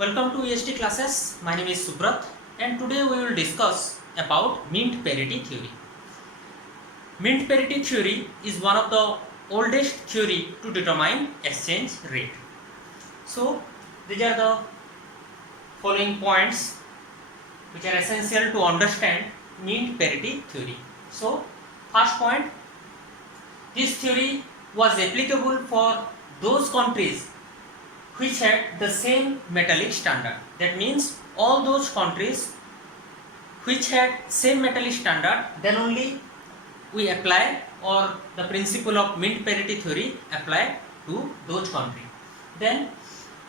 Welcome to EST classes. My name is Subrat and today we will discuss about mean parity theory. Mean parity theory is one of the oldest theory to determine exchange rate. So these are the following points which are essential to understand mean parity theory. So first point, this theory was applicable for those countries which had the same metallic standard. That means all those countries which had same metallic standard, then only we apply, or the principle of mean parity theory apply to those countries. Then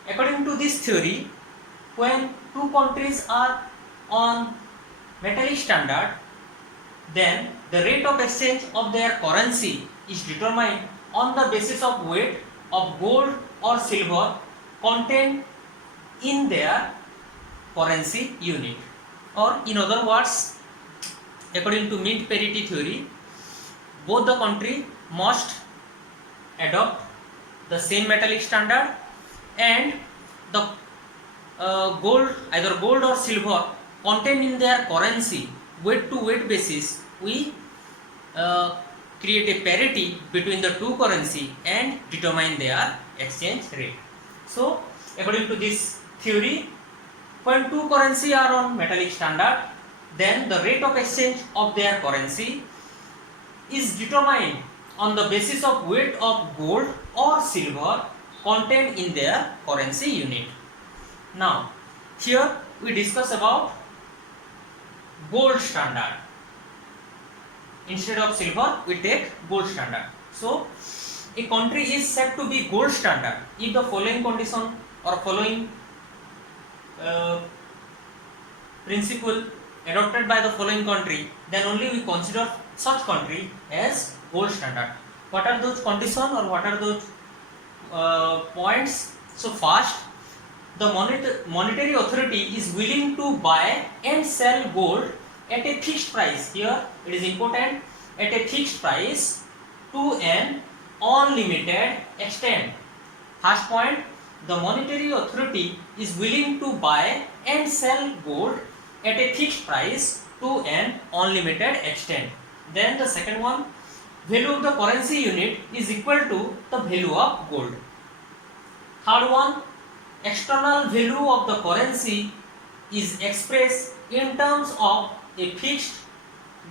according to this theory, when two countries are on metallic standard, then the rate of exchange of their currency is determined on the basis of weight of gold or silver contained in their currency unit. Or in other words, according to mean parity theory, both the country must adopt the same metallic standard, and the either gold or silver contained in their currency weight to weight basis, we create a parity between the two currency and determine their exchange rate. So according to this theory, when two currency are on metallic standard, then the rate of exchange of their currency is determined on the basis of weight of gold or silver contained in their currency unit. Now here we discuss about gold standard. Instead of silver, we take gold standard. So a country is said to be gold standard if the following condition or following principle adopted by the following country, then only we consider such country as gold standard. What are those conditions or what are those points? So first, the monetary authority is willing to buy and sell gold at a fixed price. Here it is important, at a fixed price to an unlimited extent. First point, the monetary authority is willing to buy and sell gold at a fixed price to an unlimited extent. Then the second one, value of the currency unit is equal to the value of gold. Third one, external value of the currency is expressed in terms of a fixed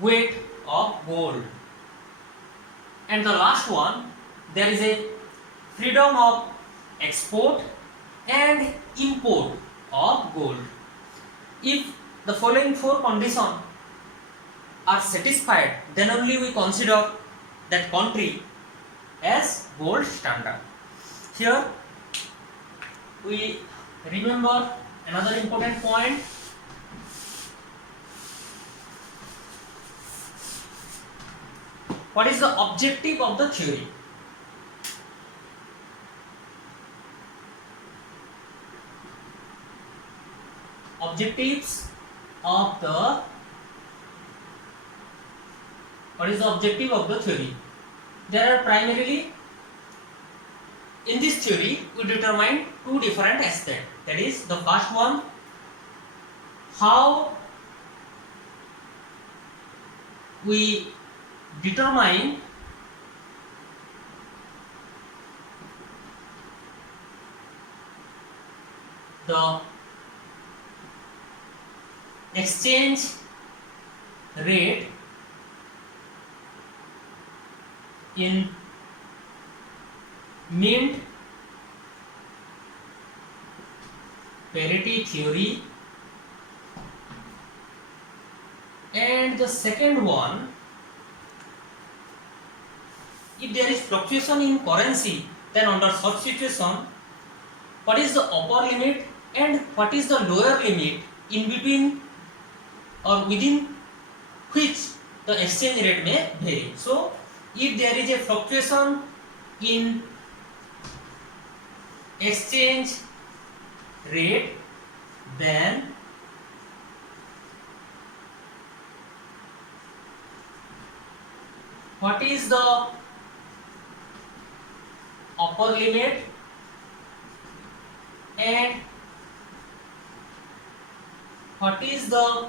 weight of gold. And the last one, there is a freedom of export and import of gold. If the following four conditions are satisfied, then only we consider that country as gold standard. Here we remember another important point. What is the objective of the theory? Objectives of the what is the objective of the theory? There are primarily, in this theory we determine two different aspects. That is, the first one, how we determine the exchange rate in mean parity theory, and the second one, if there is fluctuation in currency, then under such situation, what is the upper limit and what is the lower limit in between or within which the exchange rate may vary. So if there is a fluctuation in exchange rate, then what is the upper limit and what is the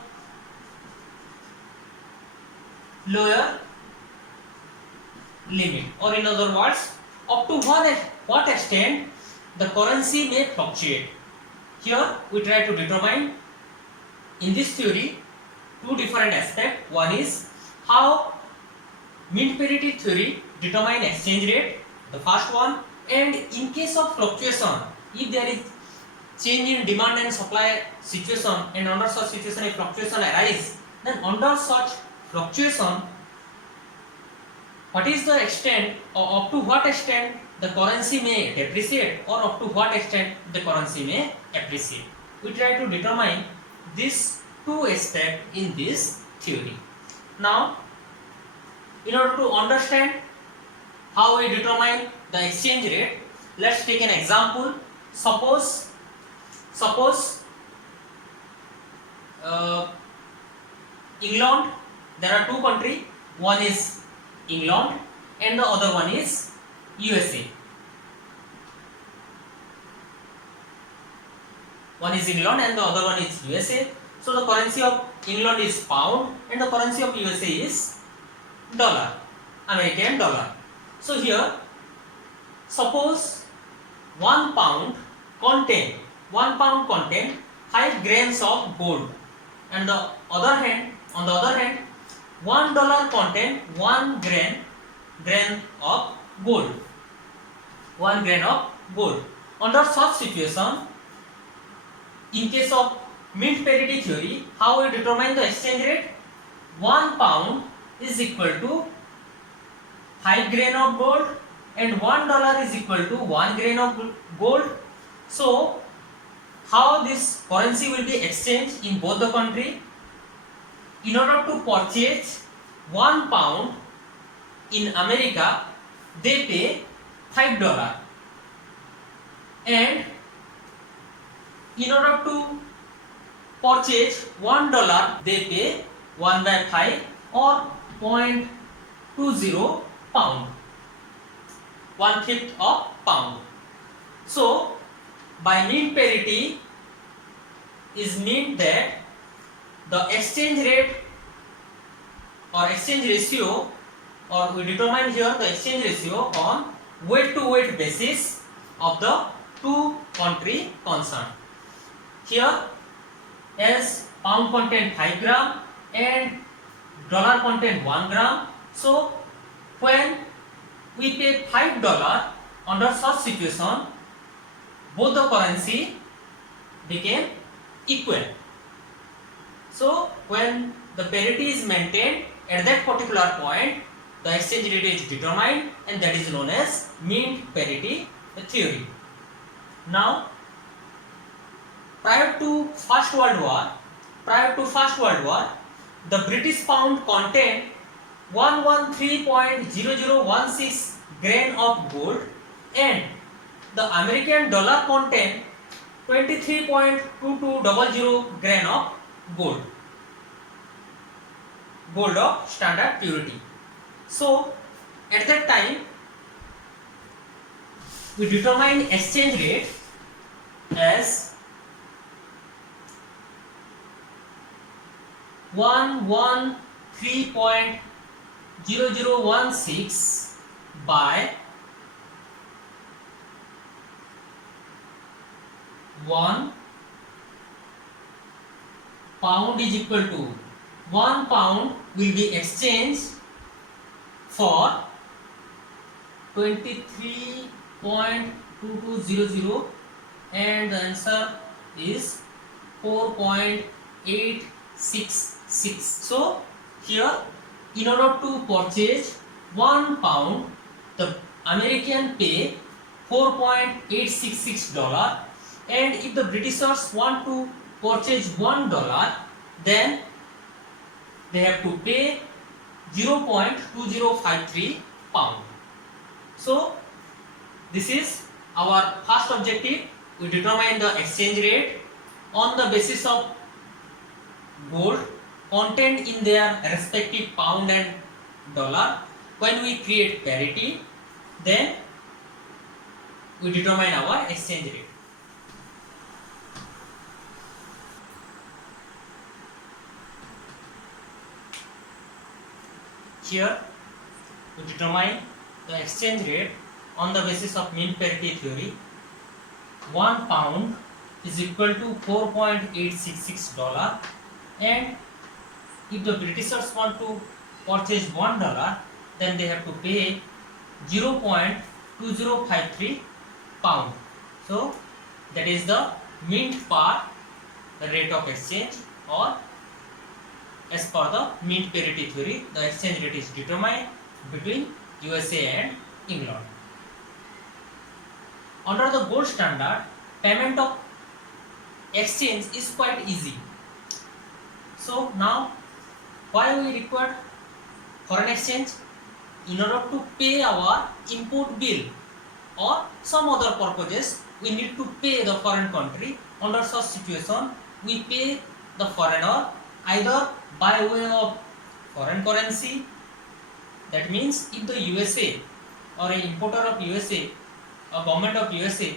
lower limit, or in other words, up to what extent the currency may fluctuate. Here we try to determine in this theory two different aspects. One is how mint parity theory determine exchange rate, the first one, and in case of fluctuation, if there is change in demand and supply situation, and under such situation a fluctuation arise, then under such fluctuation, what is the extent or up to what extent the currency may depreciate or up to what extent the currency may appreciate. We try to determine these two aspects in this theory. Now, in order to understand how we determine the exchange rate, let's take an example. Suppose England, there are two countries, one is England and the other one is USA. One is England and the other one is USA. So the currency of England is pound and the currency of USA is dollar, American dollar. So here, suppose 1 pound contain 5 grams of gold, and on the other hand, $1 contain 1 grain of gold. 1 grain of gold. Under such situation, in case of mint parity theory, how we determine the exchange rate? 1 pound is equal to 5 grain of gold and $1 is equal to 1 grain of gold. So, how this currency will be exchanged in both the country? In order to purchase 1 pound in America, they pay $5, and in order to purchase $1, they pay 1/5 or 0.20 pound, 1/5 of pound. So, by mint parity is meant that the exchange rate or exchange ratio, or we determine here the exchange ratio on weight to weight basis of the two country concerned. Here, as pound contain 5 gram and dollar contain 1 gram, so when we pay $5 under such situation, both the currency became equal. So when the parity is maintained at that particular point, the exchange rate is determined, and that is known as mint parity theory. Now, prior to First World War, the British pound contained 113.0016 grain of gold, and the American dollar contained 23.2200 grain of gold of standard purity. So at that time we determine exchange rate as 113.0016 by 1 pound is equal to 1 pound will be exchanged for 23.2200, and the answer is 4.866. So here, in order to purchase 1 pound, the American pay $4.866, and if the Britishers want to purchase $1, then they have to pay 0.2053 pound. So this is our first objective. We determine the exchange rate on the basis of gold contained in their respective pound and dollar. When we create parity, then we determine our exchange rate. here we determine the exchange rate on the basis of mean parity theory. 1 pound is equal to $4.866, and if the Britishers want to purchase $1, then they have to pay 0.2053 pound. So that is the mint par rate of exchange, or as per the mint parity theory, the exchange rate is determined between USA and England. Under the gold standard, payment of exchange is quite easy. So now, why we require foreign exchange? In order to pay our import bill or some other purposes, we need to pay the foreign country. Under such situation, we pay the foreigner either by way of foreign currency. That means if the USA or an importer of USA, a government of USA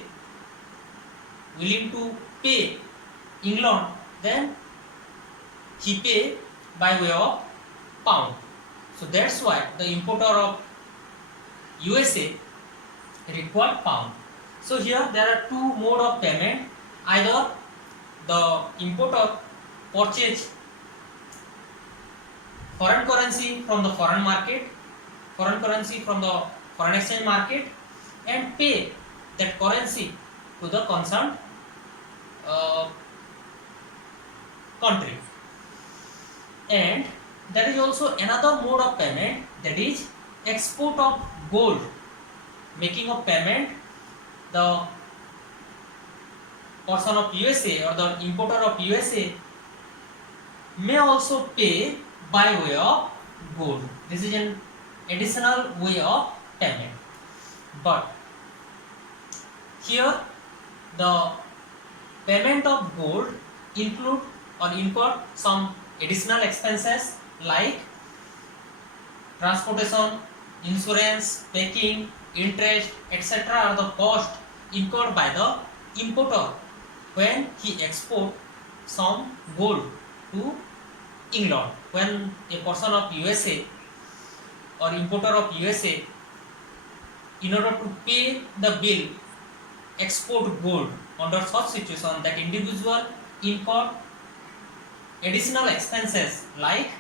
willing to pay England, then he pay by way of pound. So that's why the importer of USA require pound. So here there are two mode of payment. Either the importer purchase foreign currency from the foreign market, foreign currency from the foreign exchange market, and pay that currency to the concerned country. And there is also another mode of payment, that is export of gold. Making of payment, the person of USA or the importer of USA may also pay by way of gold. This is an additional way of payment. But here the payment of gold include or incur some additional expenses like transportation, insurance, packing, interest, etc. are the cost incurred by the importer when he export some gold to England. When a person of USA or importer of USA, in order to pay the bill, export gold, under such situation that individual incur additional expenses like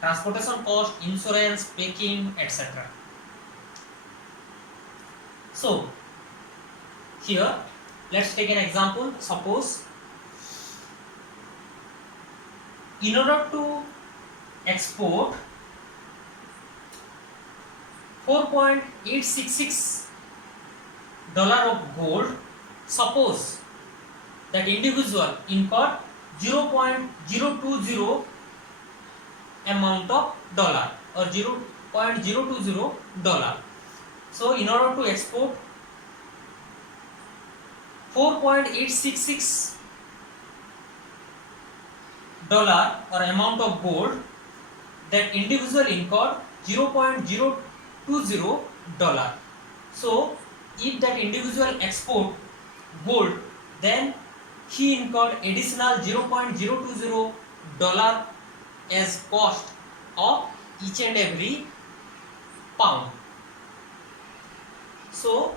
transportation cost, insurance, packing, etc. So here let's take an example. Suppose in order to export $4.866 of gold, suppose that individual incurred 0.020 amount of dollar or $0.020. So in order to export $4.866 or amount of gold, that individual incurred $0.020. So if that individual export gold, then he incurred additional $0.020 as cost of each and every pound. So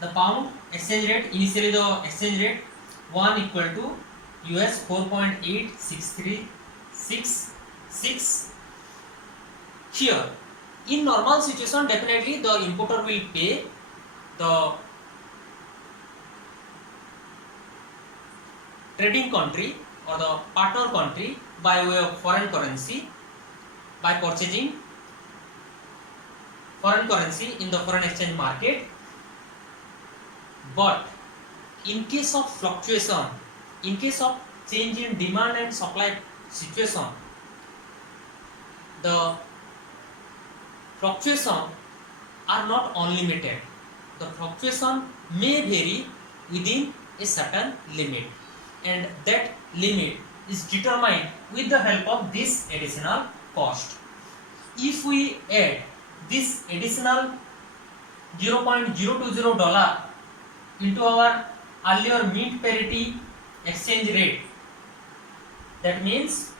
the pound exchange rate, initially the exchange rate 1 equal to US 4.8636. Here in normal situation, definitely the importer will pay the trading country or the partner country by way of foreign currency, by purchasing foreign currency in the foreign exchange market. But in case of fluctuation, in case of change in demand and supply situation, the fluctuation are not unlimited. The fluctuation may vary within a certain limit, and that limit is determined with the help of this additional cost. If we add this additional $0.020 into our earlier mint parity exchange rate, that means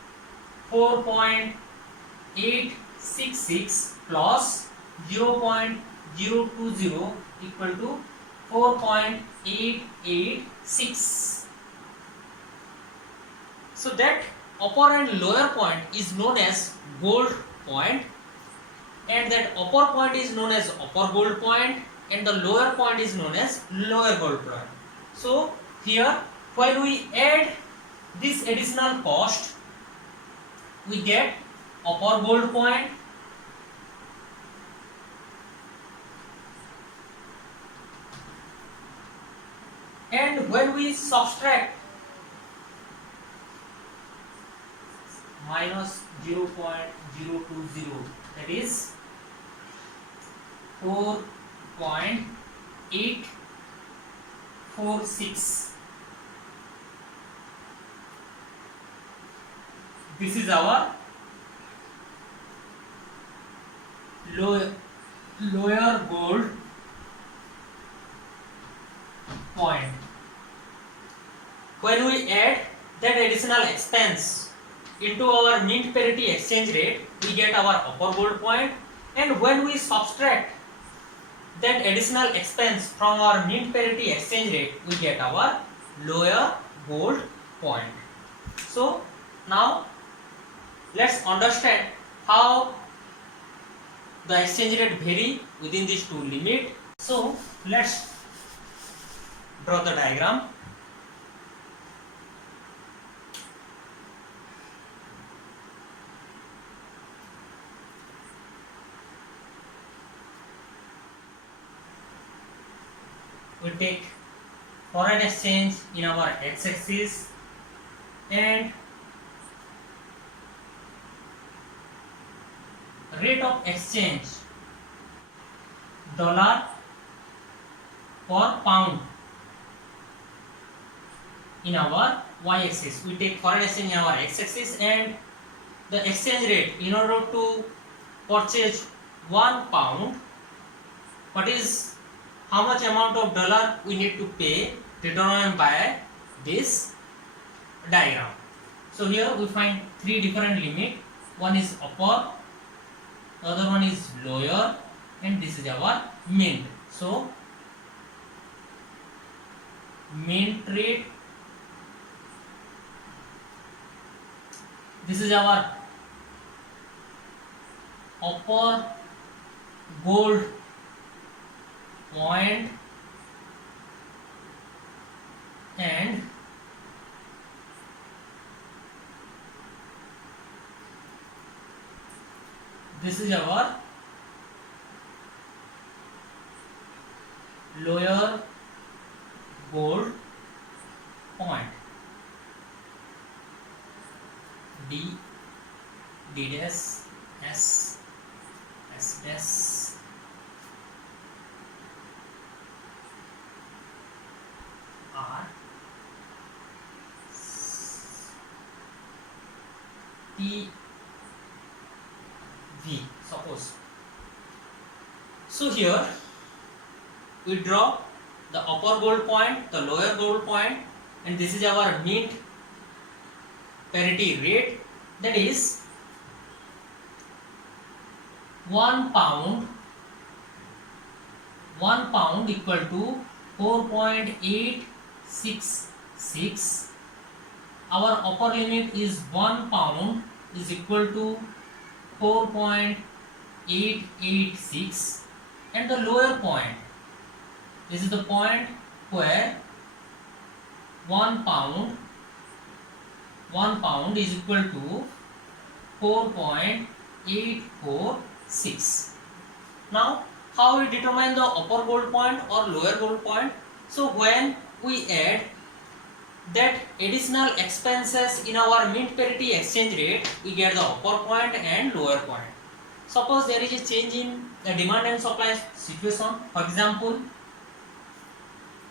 4.866 plus 0.020 equal to 4.886. So that upper and lower point is known as gold point, and that upper point is known as upper gold point, and the lower point is known as lower gold point. So here when we add this additional cost, we get upper gold point and when we subtract minus 0.020, that is 4.846. This is our lower gold point. When we add that additional expense into our mint parity exchange rate, we get our upper gold point, and when we subtract that additional expense from our mint parity exchange rate, we get our lower gold point. So now let's understand how the exchange rate vary within these two limits. So let's draw the diagram. We take foreign exchange in our x-axis and rate of exchange dollar per pound in our y-axis. We take foreign exchange in our x-axis and the exchange rate in order to purchase 1 pound, what is how much amount of dollar we need to pay, determined by this diagram. So here we find three different limits. One is upper, the other one is lower, and this is our mint. So mint rate, this is our upper gold point, and this is our lower gold point. D dash, S dash, R, T, V, suppose. So here we draw the upper gold point, the lower gold point, and this is our mint parity rate, that is 1 pound equal to 4.866. Our upper limit is 1 pound is equal to 4.886, and the lower point, this is the point where 1 pound is equal to 4.846. Now how we determine the upper gold point or lower gold point? So when we add that additional expenses in our mint parity exchange rate, we get the upper point and lower point. Suppose there is a change in the demand and supply situation. For example,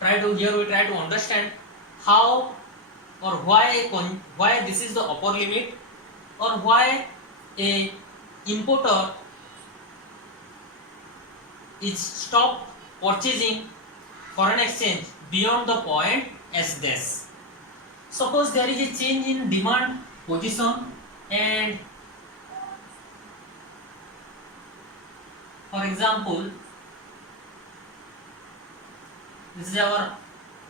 we try to understand how or why this is the upper limit, or why a importer is stopped purchasing foreign exchange beyond the point S dash. Suppose there is a change in demand position and For example, this is our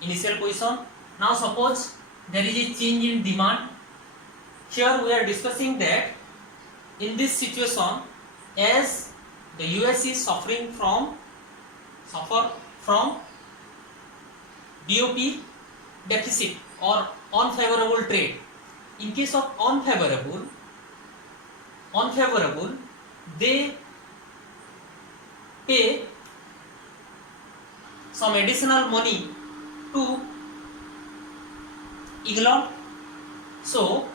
initial position. Now suppose there is a change in demand. Here we are discussing that in this situation, as the US is suffer from BOP deficit or unfavorable trade. In case of unfavorable, they pay some additional money to England. So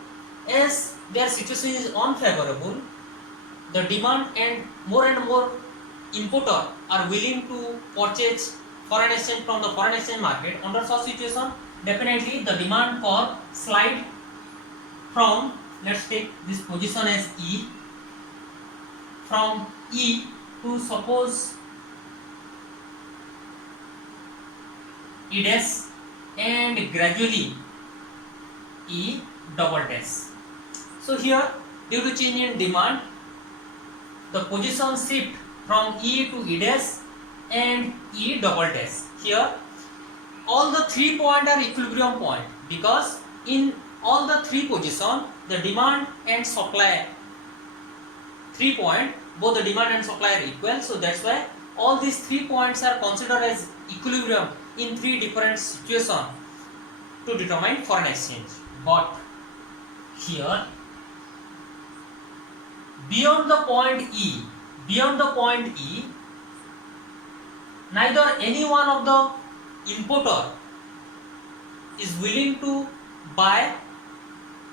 as their situation is unfavorable, the demand and more importer are willing to purchase foreign exchange from the foreign exchange market. Under such situation, definitely the demand for slide from, let's take this position as E, from E to suppose E dash and gradually E double dash. So here, due to change in demand, the position shift from E to E dash and E double dash. Here all the 3 points are equilibrium point, because in all the 3 positions the demand and supply 3 points, both the demand and supply are equal. So that's why all these 3 points are considered as equilibrium in 3 different situations to determine foreign exchange. But here beyond the point E, neither any one of the importer is willing to buy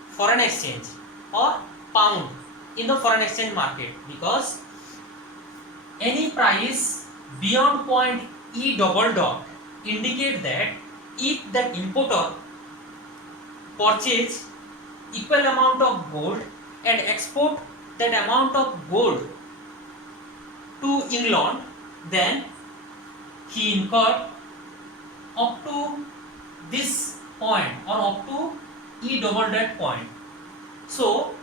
foreign exchange or pound in the foreign exchange market, because any price beyond point E double dot indicate that if that importer purchase equal amount of gold and export that amount of gold to England, then he incurred up to this point or up to E double dot point. So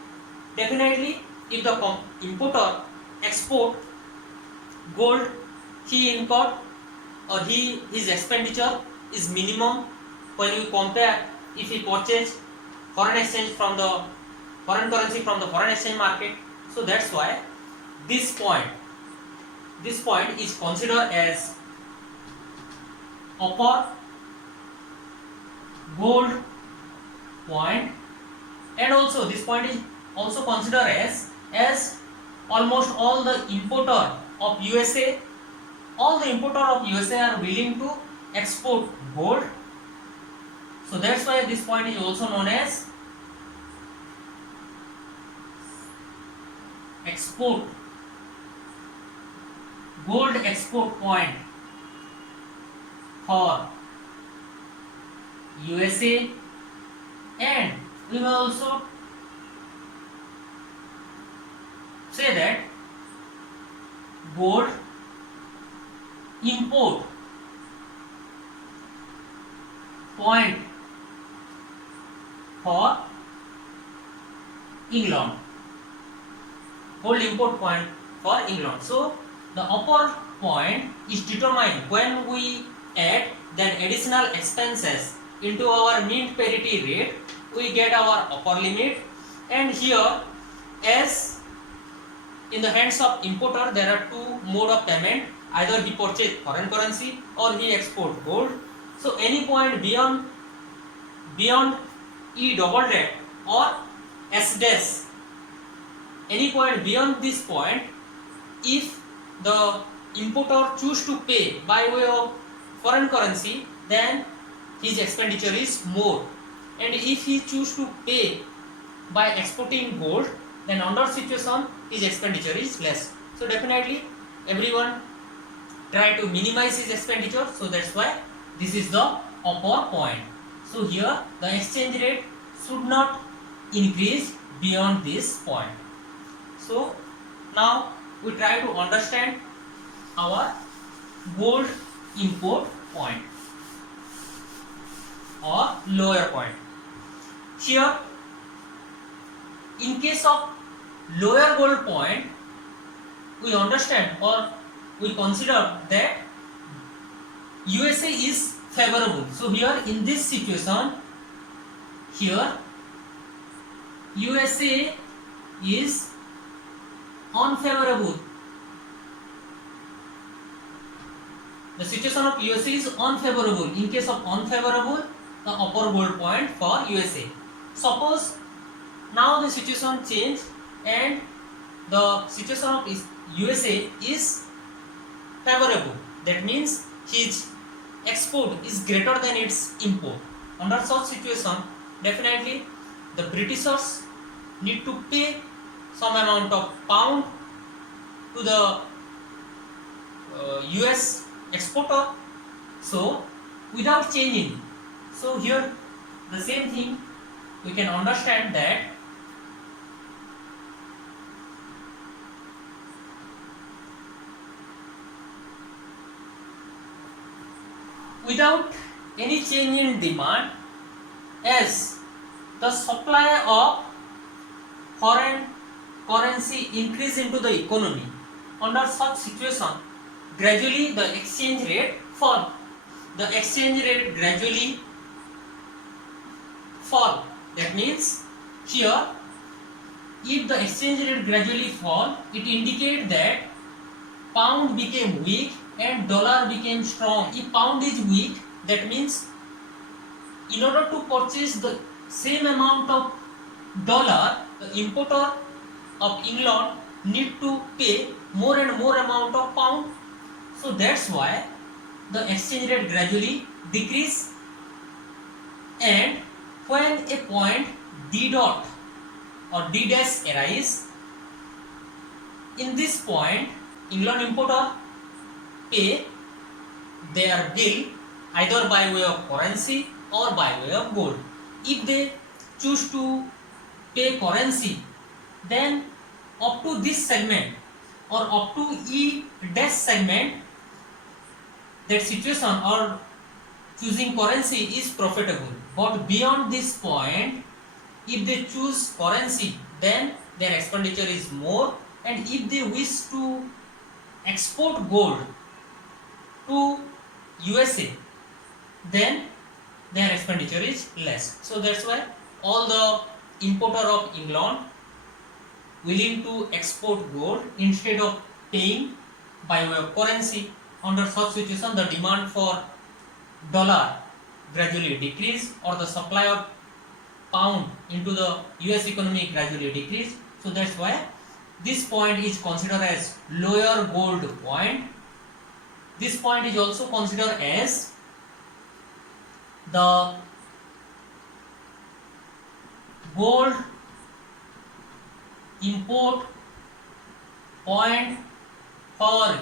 definitely if the importer export gold, he incurred or his expenditure is minimum when you compare if he purchase foreign exchange from the foreign currency from the foreign exchange market. So that's why this point is considered as upper gold point, and also this point is also considered as almost all the importer of USA are willing to export gold. So that's why this point is also known as gold export point for USA, and we may also say that gold import point for England. Gold import point for England. So the upper point is determined when we add then additional expenses into our mint parity rate, we get our upper limit. And here, as in the hands of importer, there are 2 mode of payment, either he purchase foreign currency or he export gold. So any point beyond E double dot or S dash, any point beyond this point, if the importer choose to pay by way of foreign currency, then his expenditure is more, and if he choose to pay by exporting gold, then under situation his expenditure is less. So definitely everyone try to minimize his expenditure, so that's why this is the upper point. So here the exchange rate should not increase beyond this point. So now we try to understand our gold import point or lower point. Here in case of lower gold point, we understand or we consider that USA is favorable. So here in this situation, here USA is unfavorable. The situation of USA is unfavorable. In case of unfavorable, the upper bold point for USA. Suppose now the situation changed and the situation of USA is favorable. That means his export is greater than its import. Under such situation, definitely the Britishers need to pay some amount of pound to the US exporter. So without changing, so here the same thing we can understand that without any change in demand, as the supply of foreign currency increase into the economy, under such situation gradually the exchange rate fall. The exchange rate gradually fall. That means here if the exchange rate gradually fall, it indicates that pound became weak and dollar became strong. If pound is weak, that means in order to purchase the same amount of dollar, the importer of England need to pay more and more amount of pound. So that's why the exchange rate gradually decrease, and when a point D dot or D dash arise, in this point England importer pay their bill either by way of currency or by way of gold. If they choose to pay currency, then up to this segment or up to E dash segment, that situation or choosing currency is profitable. But beyond this point, if they choose currency, then their expenditure is more, and if they wish to export gold to USA, then their expenditure is less. So that's why all the importer of England willing to export gold instead of paying by way of currency. Under such situation, the demand for dollar gradually decrease, or the supply of pound into the US economy gradually decrease. So that's why this point is considered as lower gold point. This point is also considered as the gold import point for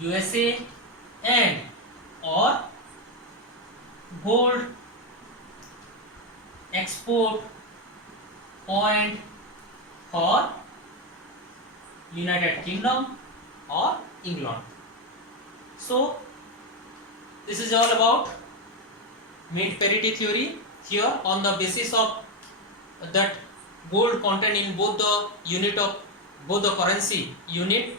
USA and or gold export point for United Kingdom or England. So this is all about mint parity theory. Here, on the basis of that gold content in both the unit of both the currency unit,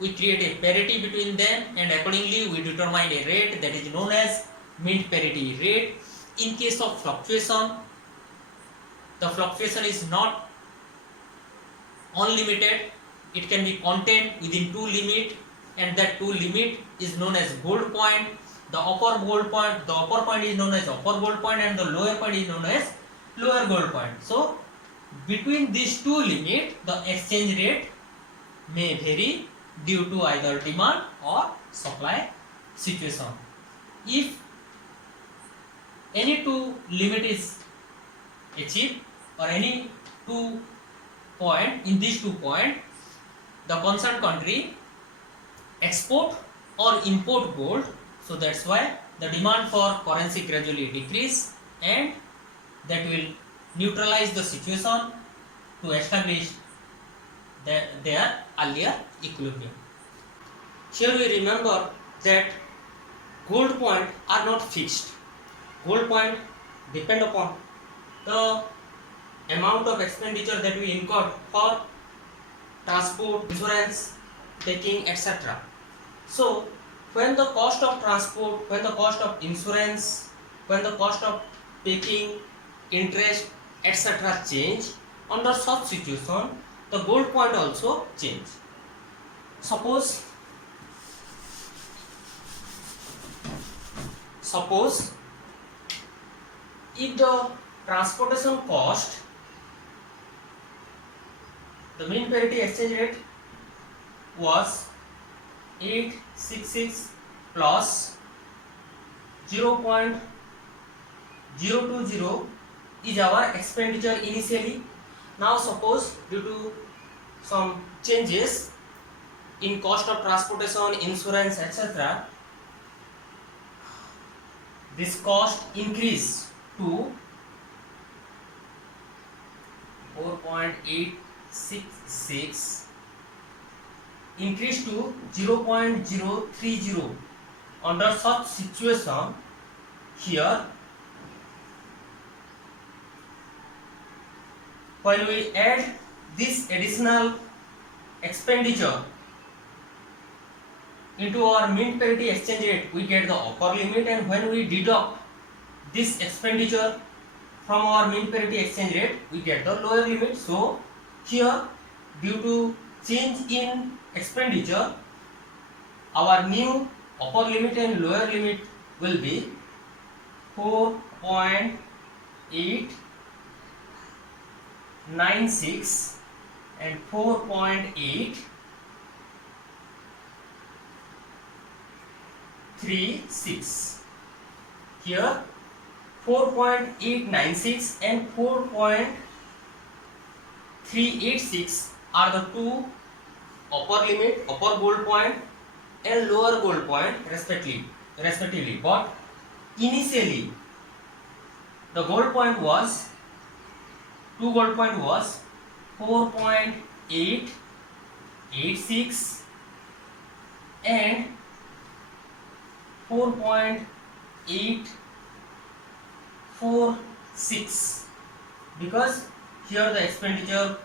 we create a parity between them, and accordingly we determine a rate that is known as mint parity rate. In case of fluctuation, the fluctuation is not unlimited, it can be contained within two limit, and that two limit is known as gold point. The upper point is known as upper gold point, and the lower point is known as lower gold point. So between these two limits, the exchange rate may vary due to either demand or supply situation. If any two limit is achieved, or any two point, in these 2 points, the concerned country export or import gold. So that's why the demand for currency gradually decrease, and that will neutralize the situation to establish their earlier equilibrium. Here we remember that gold point are not fixed. Gold point depend upon the amount of expenditure that we incur for transport, insurance, taking, etc. So when the cost of transport, when the cost of insurance, when the cost of paying interest etc. change, under such situation the gold point also change. Suppose if the transportation cost, the mean parity exchange rate was 866 plus 0.020 is our expenditure initially. Now suppose due to some changes in cost of transportation, insurance etc., this cost increase to 4.866 increase to 0.030. Under such situation, here when we add this additional expenditure into our mean parity exchange rate, we get the upper limit, and when we deduct this expenditure from our mean parity exchange rate, we get the lower limit. So here, due to change in expenditure, our new upper limit and lower limit will be 4.896 and 4.836. Here 4.896 and 4.386 are the two upper limit, upper gold point and lower gold point respectively. But initially the gold point was 4.886 and 4.846, because here the expenditure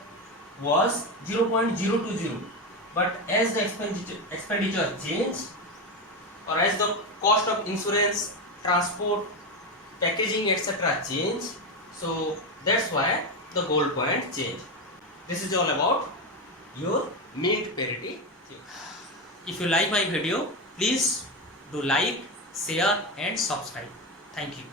was 0.020, but as the expenditure changed, or as the cost of insurance, transport, packaging etc. change, so that's why the gold point change. This is all about your mint parity theory. If you like my video, please do like, share and subscribe. Thank you.